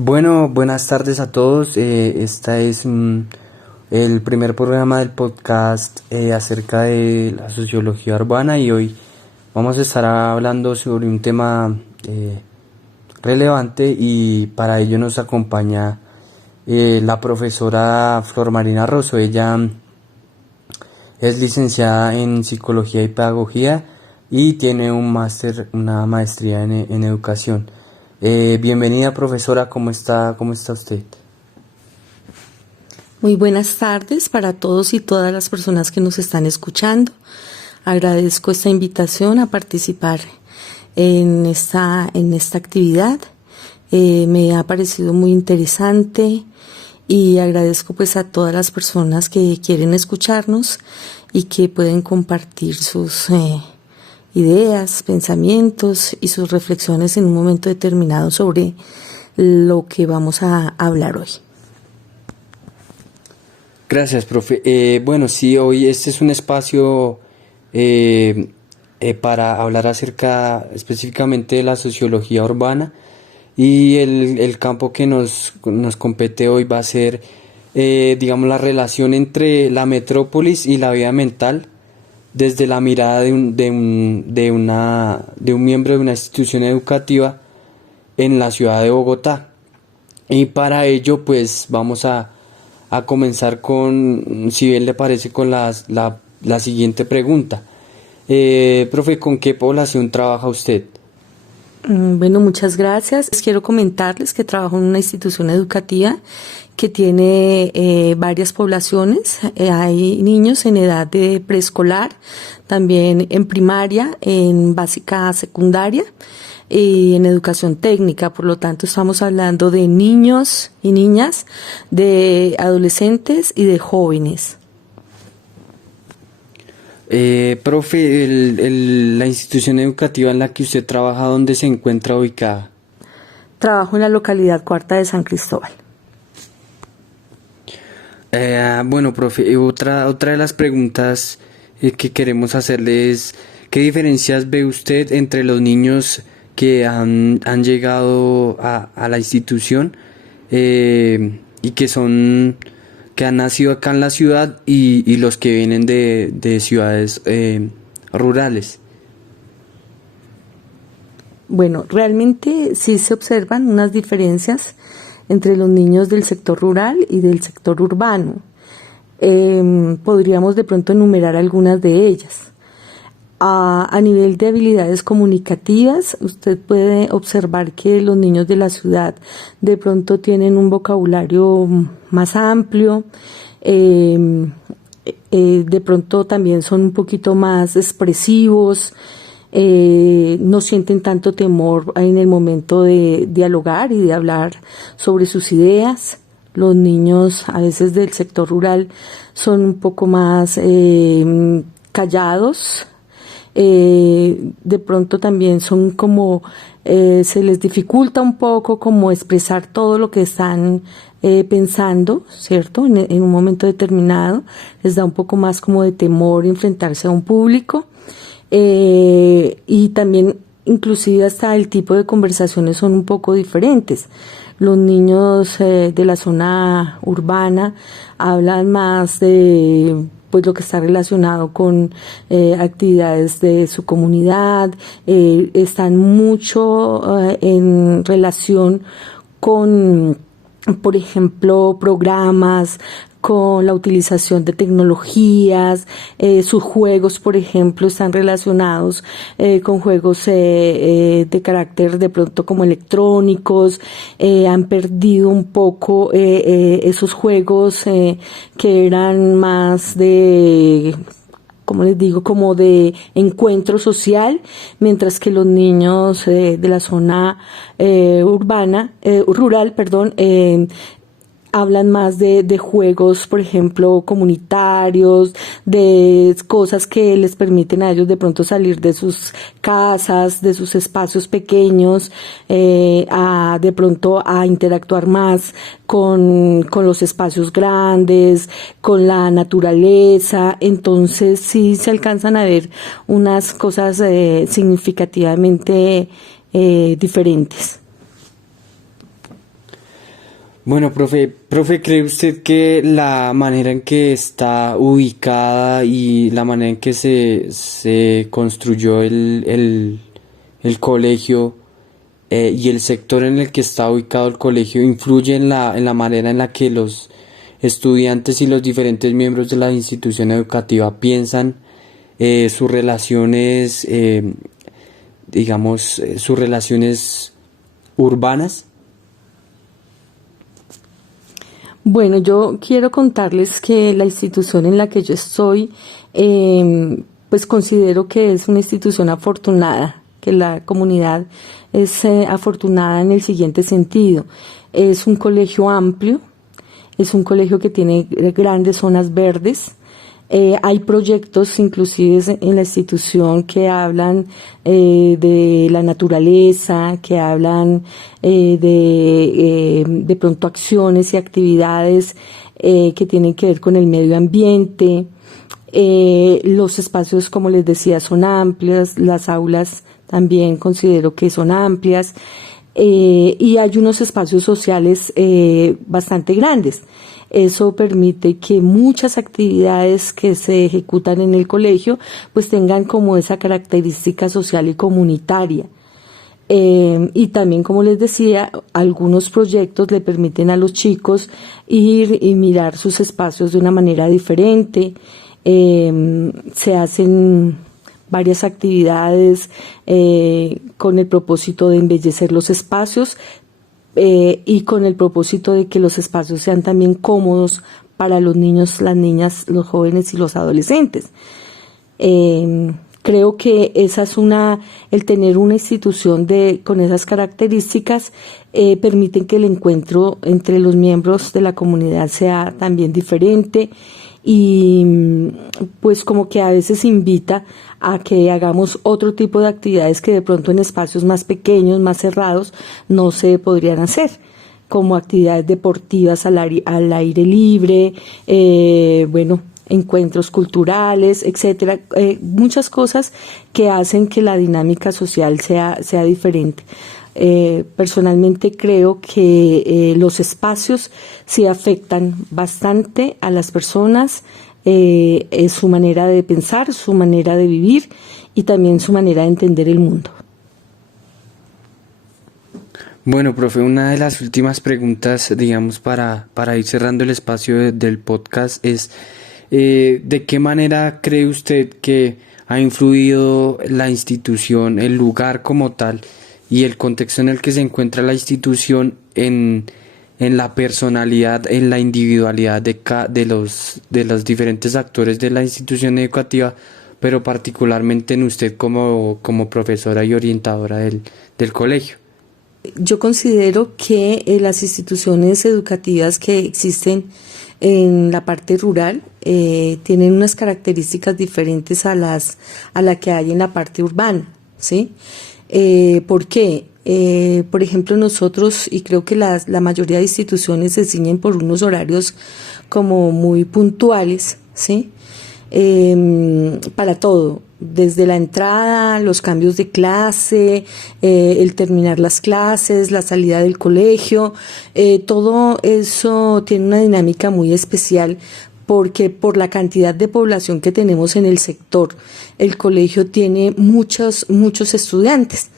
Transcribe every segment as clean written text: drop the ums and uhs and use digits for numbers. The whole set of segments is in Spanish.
Bueno, buenas tardes a todos. Esta es el primer programa del podcast acerca de la sociología urbana y hoy vamos a estar hablando sobre un tema relevante y para ello nos acompaña la profesora Flor Marina Rosso. Ella es licenciada en Psicología y Pedagogía y tiene una maestría en Educación. Bienvenida, profesora, ¿cómo está usted? Muy buenas tardes para todos y todas las personas que nos están escuchando. Agradezco esta invitación a participar en esta actividad. Me ha parecido muy interesante y agradezco pues a todas las personas que quieren escucharnos y que pueden compartir sus ideas, pensamientos y sus reflexiones en un momento determinado sobre lo que vamos a hablar hoy. Gracias, profe. Bueno, sí, hoy este es un espacio para hablar acerca específicamente de la sociología urbana y el campo que nos compete hoy va a ser, digamos, la relación entre la metrópolis y la vida mental desde la mirada de un miembro de una institución educativa en la ciudad de Bogotá. Y para ello, pues vamos a comenzar con, si bien le parece, con la siguiente pregunta. Profe, ¿con qué población trabaja usted? Bueno, muchas gracias. Quiero comentarles que trabajo en una institución educativa que tiene varias poblaciones. Hay niños en edad de preescolar, también en primaria, en básica secundaria y en educación técnica. Por lo tanto, estamos hablando de niños y niñas, de adolescentes y de jóvenes. Profe, la institución educativa en la que usted trabaja, ¿dónde se encuentra ubicada? Trabajo en la localidad Cuarta de San Cristóbal. Bueno, profe, otra de las preguntas que queremos hacerle es, ¿qué diferencias ve usted entre los niños que han llegado a la institución y que han nacido acá en la ciudad y los que vienen de ciudades rurales? Bueno, realmente sí se observan unas diferencias entre los niños del sector rural y del sector urbano. Podríamos de pronto enumerar algunas de ellas. A nivel de habilidades comunicativas, usted puede observar que los niños de la ciudad de pronto tienen un vocabulario más amplio, de pronto también son un poquito más expresivos, no sienten tanto temor en el momento de dialogar y de hablar sobre sus ideas. Los niños a veces del sector rural son un poco más callados. De pronto también son como se les dificulta un poco como expresar todo lo que están pensando, ¿cierto? En un momento determinado les da un poco más como de temor enfrentarse a un público, y también inclusive hasta el tipo de conversaciones son un poco diferentes. Los niños de la zona urbana hablan más de pues lo que está relacionado con actividades de su comunidad, están mucho en relación con, por ejemplo, programas, con la utilización de tecnologías, sus juegos, por ejemplo, están relacionados con juegos de carácter de pronto como electrónicos, han perdido un poco esos juegos que eran más de, como les digo, como de encuentro social, mientras que los niños de la zona rural, hablan más de juegos, por ejemplo, comunitarios, de cosas que les permiten a ellos de pronto salir de sus casas, de sus espacios pequeños, de pronto a interactuar más con los espacios grandes, con la naturaleza. Entonces sí se alcanzan a ver unas cosas significativamente diferentes. Bueno, profe, ¿cree usted que la manera en que está ubicada y la manera en que se construyó el colegio y el sector en el que está ubicado el colegio influye en la manera en la que los estudiantes y los diferentes miembros de la institución educativa piensan sus relaciones, digamos, sus relaciones urbanas? Bueno, yo quiero contarles que la institución en la que yo estoy, pues considero que es una institución afortunada, que la comunidad es afortunada en el siguiente sentido. Es un colegio amplio, es un colegio que tiene grandes zonas verdes. Hay proyectos inclusive en la institución que hablan de la naturaleza, que hablan de pronto acciones y actividades que tienen que ver con el medio ambiente. Los espacios, como les decía, son amplios, las aulas también considero que son amplias. Y hay unos espacios sociales bastante grandes. Eso permite que muchas actividades que se ejecutan en el colegio pues tengan como esa característica social y comunitaria. Y también, como les decía, algunos proyectos le permiten a los chicos ir y mirar sus espacios de una manera diferente. Se hacen varias actividades con el propósito de embellecer los espacios y con el propósito de que los espacios sean también cómodos para los niños, las niñas, los jóvenes y los adolescentes. Creo que esa es el tener una institución con esas características permiten que el encuentro entre los miembros de la comunidad sea también diferente y pues como que a veces invita a que hagamos otro tipo de actividades que de pronto en espacios más pequeños, más cerrados, no se podrían hacer, como actividades deportivas al aire libre, bueno, encuentros culturales, etcétera, muchas cosas que hacen que la dinámica social sea diferente. Personalmente creo que los espacios sí afectan bastante a las personas, es su manera de pensar, su manera de vivir y también su manera de entender el mundo. Bueno, profe, una de las últimas preguntas, digamos, para ir cerrando el espacio del podcast es, ¿de qué manera cree usted que ha influido la institución, el lugar como tal y el contexto en el que se encuentra la institución en la personalidad, en la individualidad de los diferentes actores de la institución educativa, pero particularmente en usted como profesora y orientadora del colegio? Yo considero que las instituciones educativas que existen en la parte rural tienen unas características diferentes a la que hay en la parte urbana, ¿sí? ¿Por qué? Por ejemplo, nosotros, y creo que la mayoría de instituciones se ciñen por unos horarios como muy puntuales, ¿sí? Para todo, desde la entrada, los cambios de clase, el terminar las clases, la salida del colegio, todo eso tiene una dinámica muy especial porque por la cantidad de población que tenemos en el sector, el colegio tiene muchos estudiantes.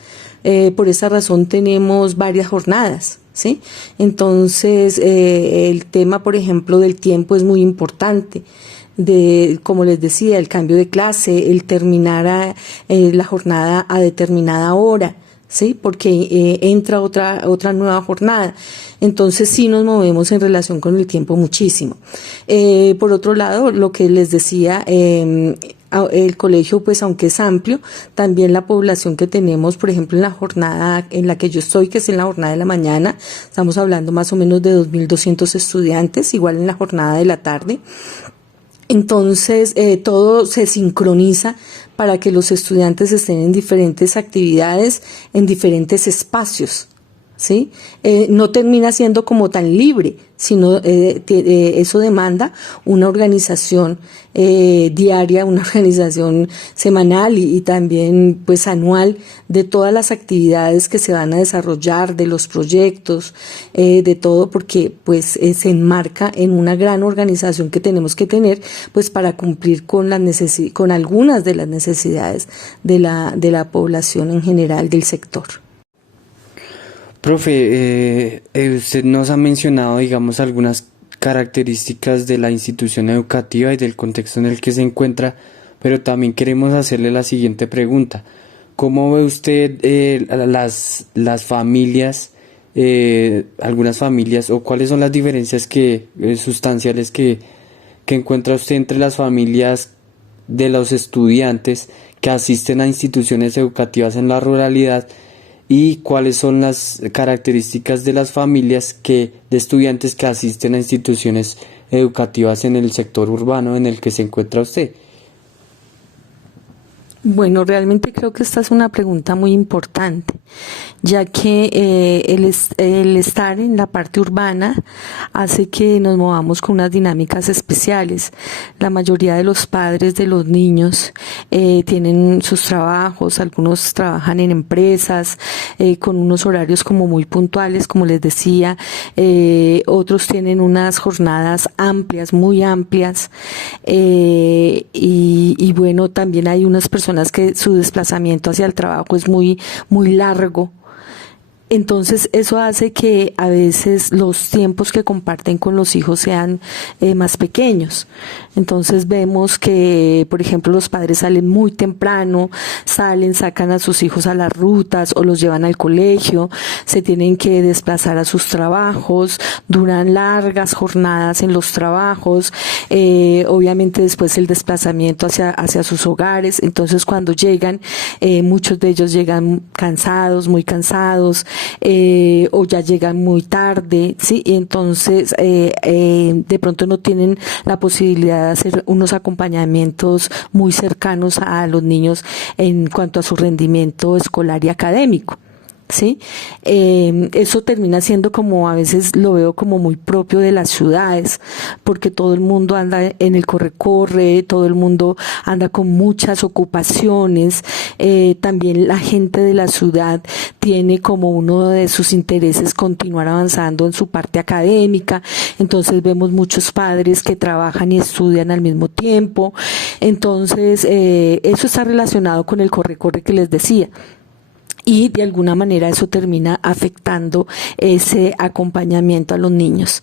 Por esa razón tenemos varias jornadas, ¿sí? Entonces, el tema, por ejemplo, del tiempo es muy importante. Como les decía, el cambio de clase, el terminar la jornada a determinada hora, ¿sí? Porque entra otra nueva jornada. Entonces sí nos movemos en relación con el tiempo muchísimo. Por otro lado, lo que les decía, el colegio, pues aunque es amplio, también la población que tenemos, por ejemplo, en la jornada en la que yo estoy, que es en la jornada de la mañana, estamos hablando más o menos de 2.200 estudiantes, igual en la jornada de la tarde. Entonces, todo se sincroniza para que los estudiantes estén en diferentes actividades, en diferentes espacios, ¿sí? No termina siendo como tan libre, sino eso demanda una organización diaria, una organización semanal y también pues anual de todas las actividades que se van a desarrollar, de los proyectos, de todo, porque pues se enmarca en una gran organización que tenemos que tener pues para cumplir con con algunas de las necesidades de la población en general del sector. Profe, usted nos ha mencionado, digamos, algunas características de la institución educativa y del contexto en el que se encuentra, pero también queremos hacerle la siguiente pregunta. ¿Cómo ve usted las familias, algunas familias, o cuáles son las diferencias sustanciales que encuentra usted entre las familias de los estudiantes que asisten a instituciones educativas en la ruralidad? ¿Y cuáles son las características de las familias de estudiantes que asisten a instituciones educativas en el sector urbano en el que se encuentra usted? Bueno, realmente creo que esta es una pregunta muy importante, ya que el estar en la parte urbana hace que nos movamos con unas dinámicas especiales. La mayoría de los padres de los niños tienen sus trabajos, algunos trabajan en empresas con unos horarios como muy puntuales, como les decía, otros tienen unas jornadas amplias, muy amplias, y bueno, también hay unas personas que su desplazamiento hacia el trabajo es muy largo. Entonces eso hace que a veces los tiempos que comparten con los hijos sean más pequeños. Entonces vemos que, por ejemplo, los padres salen muy temprano, sacan a sus hijos a las rutas o los llevan al colegio, se tienen que desplazar a sus trabajos, duran largas jornadas en los trabajos, obviamente después el desplazamiento hacia sus hogares. Entonces cuando llegan, muchos de ellos llegan cansados, muy cansados, o ya llegan muy tarde, ¿sí? Y entonces de pronto no tienen la posibilidad de hacer unos acompañamientos muy cercanos a los niños en cuanto a su rendimiento escolar y académico. ¿Sí? Eso termina siendo, como a veces lo veo, como muy propio de las ciudades, porque todo el mundo anda en el corre-corre, todo el mundo anda con muchas ocupaciones, también la gente de la ciudad tiene como uno de sus intereses continuar avanzando en su parte académica. Entonces vemos muchos padres que trabajan y estudian al mismo tiempo. Entonces eso está relacionado con el corre-corre que les decía. Y de alguna manera eso termina afectando ese acompañamiento a los niños.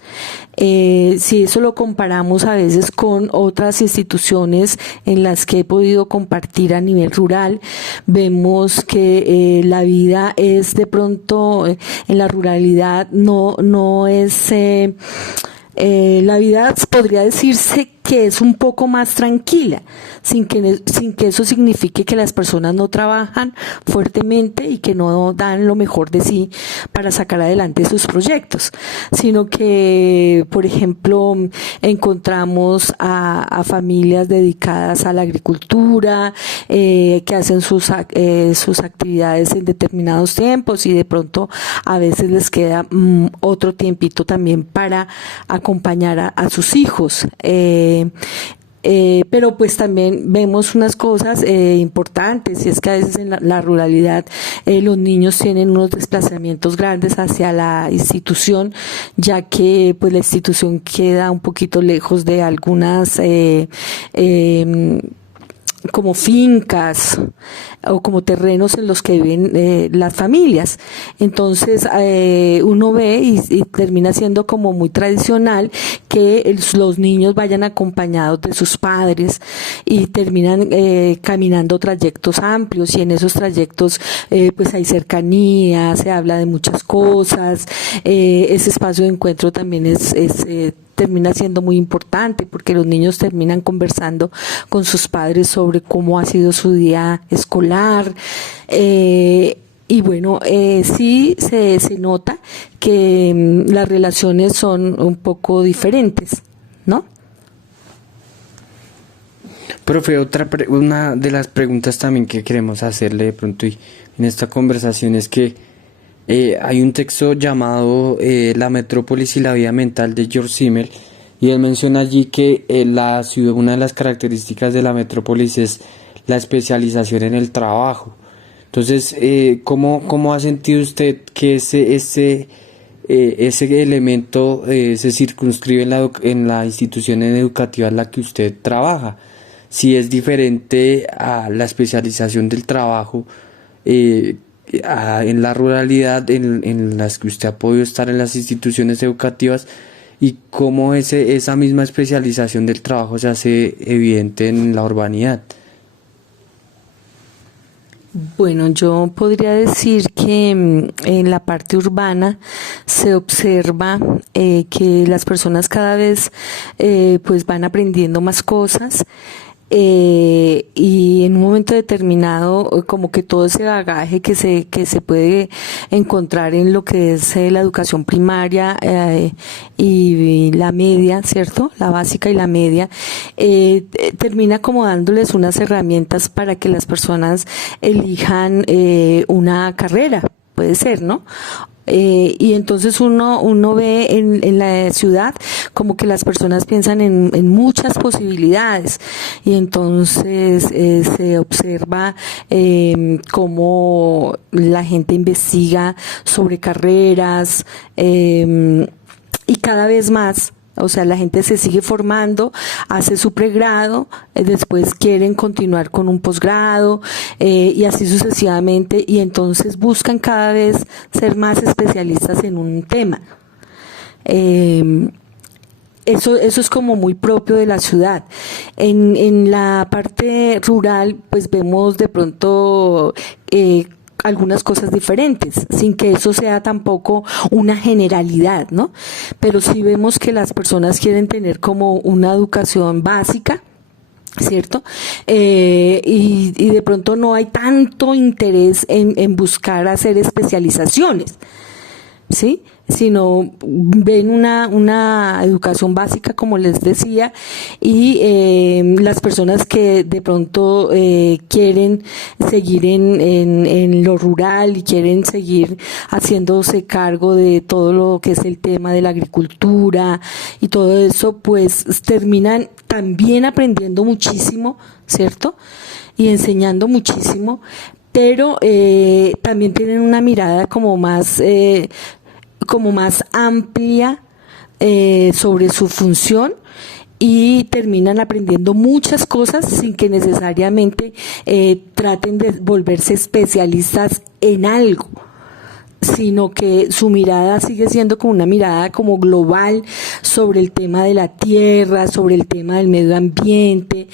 Si eso lo comparamos a veces con otras instituciones en las que he podido compartir a nivel rural, vemos que la vida es de pronto en la ruralidad no es la vida podría decirse que es un poco más tranquila, sin que eso signifique que las personas no trabajan fuertemente y que no dan lo mejor de sí para sacar adelante sus proyectos, sino que, por ejemplo, encontramos a familias dedicadas a la agricultura, que hacen sus actividades en determinados tiempos y de pronto a veces les queda otro tiempito también para acompañar a sus hijos. Pero pues también vemos unas cosas importantes, y es que a veces en la ruralidad los niños tienen unos desplazamientos grandes hacia la institución, ya que pues la institución queda un poquito lejos de algunas como fincas o como terrenos en los que viven las familias. Entonces uno ve y termina siendo como muy tradicional que los niños vayan acompañados de sus padres y terminan caminando trayectos amplios, y en esos trayectos pues hay cercanía, se habla de muchas cosas, ese espacio de encuentro también termina siendo muy importante, porque los niños terminan conversando con sus padres sobre cómo ha sido su día escolar. Y bueno, sí se nota que las relaciones son un poco diferentes, ¿no? Profe, una de las preguntas también que queremos hacerle de pronto y en esta conversación es que Hay un texto llamado La Metrópolis y la vida mental de George Simmel, y él menciona allí que la ciudad, una de las características de la metrópolis es la especialización en el trabajo. Entonces, ¿cómo ha sentido usted que ese elemento se circunscribe en la institución educativa en la que usted trabaja? Si es diferente a la especialización del trabajo en la ruralidad en las que usted ha podido estar en las instituciones educativas, y cómo esa misma especialización del trabajo se hace evidente en la urbanidad. Bueno, yo podría decir que en la parte urbana se observa que las personas cada vez pues van aprendiendo más cosas, y en un momento determinado como que todo ese bagaje que se puede encontrar en lo que es la educación primaria y la media, ¿cierto? La básica y la media, termina como dándoles unas herramientas para que las personas elijan una carrera, puede ser, ¿no? Y entonces uno ve en la ciudad como que las personas piensan en muchas posibilidades, y entonces se observa cómo la gente investiga sobre carreras, y cada vez más. O sea, la gente se sigue formando, hace su pregrado, después quieren continuar con un posgrado, y así sucesivamente, y entonces buscan cada vez ser más especialistas en un tema. Eso es como muy propio de la ciudad. En la parte rural, pues vemos de pronto algunas cosas diferentes, sin que eso sea tampoco una generalidad, ¿no? Pero sí vemos que las personas quieren tener como una educación básica, ¿cierto? Y de pronto no hay tanto interés en buscar hacer especializaciones, ¿sí? Sino ven una educación básica, como les decía, y las personas que de pronto quieren seguir en lo rural y quieren seguir haciéndose cargo de todo lo que es el tema de la agricultura y todo eso, pues terminan también aprendiendo muchísimo, ¿cierto? Y enseñando muchísimo, pero también tienen una mirada como más amplia sobre su función, y terminan aprendiendo muchas cosas sin que necesariamente traten de volverse especialistas en algo, sino que su mirada sigue siendo como una mirada como global sobre el tema de la tierra, sobre el tema del medio ambiente,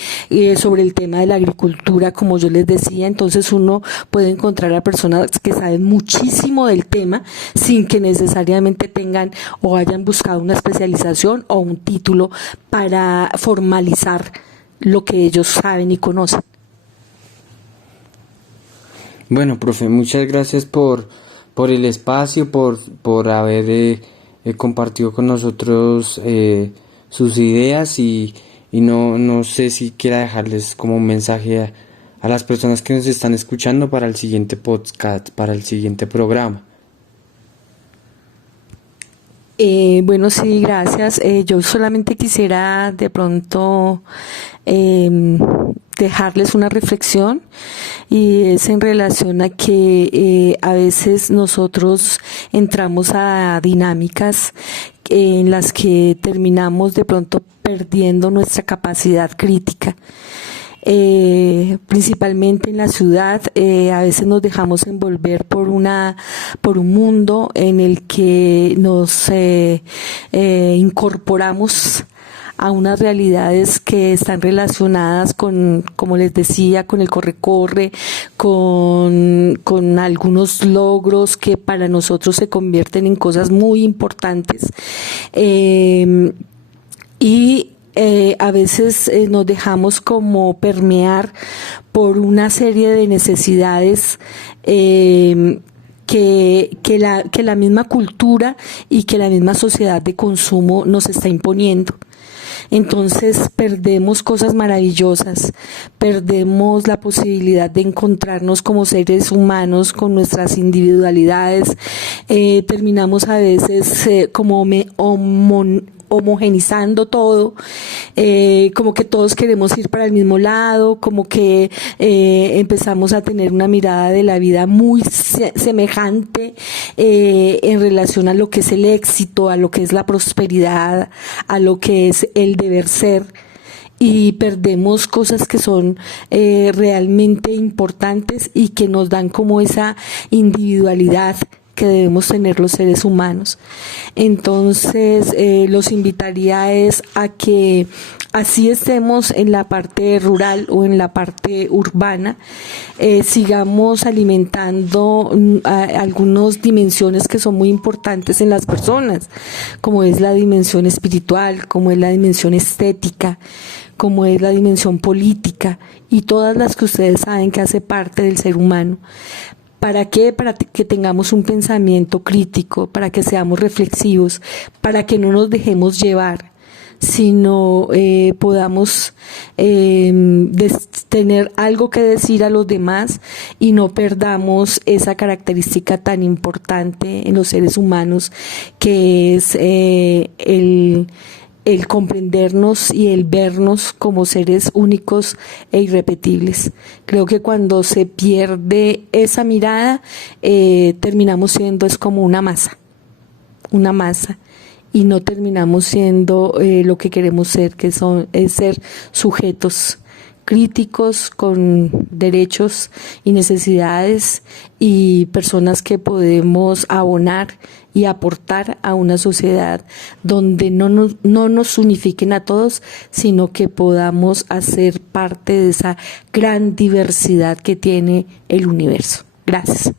sobre el tema de la agricultura, como yo les decía. Entonces uno puede encontrar a personas que saben muchísimo del tema sin que necesariamente tengan o hayan buscado una especialización o un título para formalizar lo que ellos saben y conocen. Bueno, profe, muchas gracias por el espacio, por haber compartido con nosotros sus ideas, y no sé si quiera dejarles como un mensaje a las personas que nos están escuchando para el siguiente podcast, para el siguiente programa. Bueno, sí, gracias. Yo solamente quisiera de pronto dejarles una reflexión, y es en relación a que a veces nosotros entramos a dinámicas en las que terminamos de pronto perdiendo nuestra capacidad crítica. Principalmente en la ciudad, a veces nos dejamos envolver por un mundo en el que nos incorporamos a unas realidades que están relacionadas con, como les decía, con el corre-corre, con algunos logros que para nosotros se convierten en cosas muy importantes. A veces nos dejamos como permear por una serie de necesidades que la misma cultura y que la misma sociedad de consumo nos está imponiendo. Entonces perdemos cosas maravillosas, perdemos la posibilidad de encontrarnos como seres humanos con nuestras individualidades, terminamos a veces homogenizando todo, como que todos queremos ir para el mismo lado, como que empezamos a tener una mirada de la vida muy semejante en relación a lo que es el éxito, a lo que es la prosperidad, a lo que es el deber ser, y perdemos cosas que son realmente importantes y que nos dan como esa individualidad que debemos tener los seres humanos. Entonces, los invitaría a que así estemos en la parte rural o en la parte urbana, sigamos alimentando algunas dimensiones que son muy importantes en las personas, como es la dimensión espiritual, como es la dimensión estética, como es la dimensión política y todas las que ustedes saben que hace parte del ser humano. ¿Para qué? Para que tengamos un pensamiento crítico, para que seamos reflexivos, para que no nos dejemos llevar, sino podamos tener algo que decir a los demás y no perdamos esa característica tan importante en los seres humanos que es el comprendernos y el vernos como seres únicos e irrepetibles. Creo que cuando se pierde esa mirada, terminamos siendo como una masa, y no terminamos siendo lo que queremos ser, que es ser sujetos críticos con derechos y necesidades y personas que podemos abonar y aportar a una sociedad donde no nos unifiquen a todos, sino que podamos hacer parte de esa gran diversidad que tiene el universo. Gracias.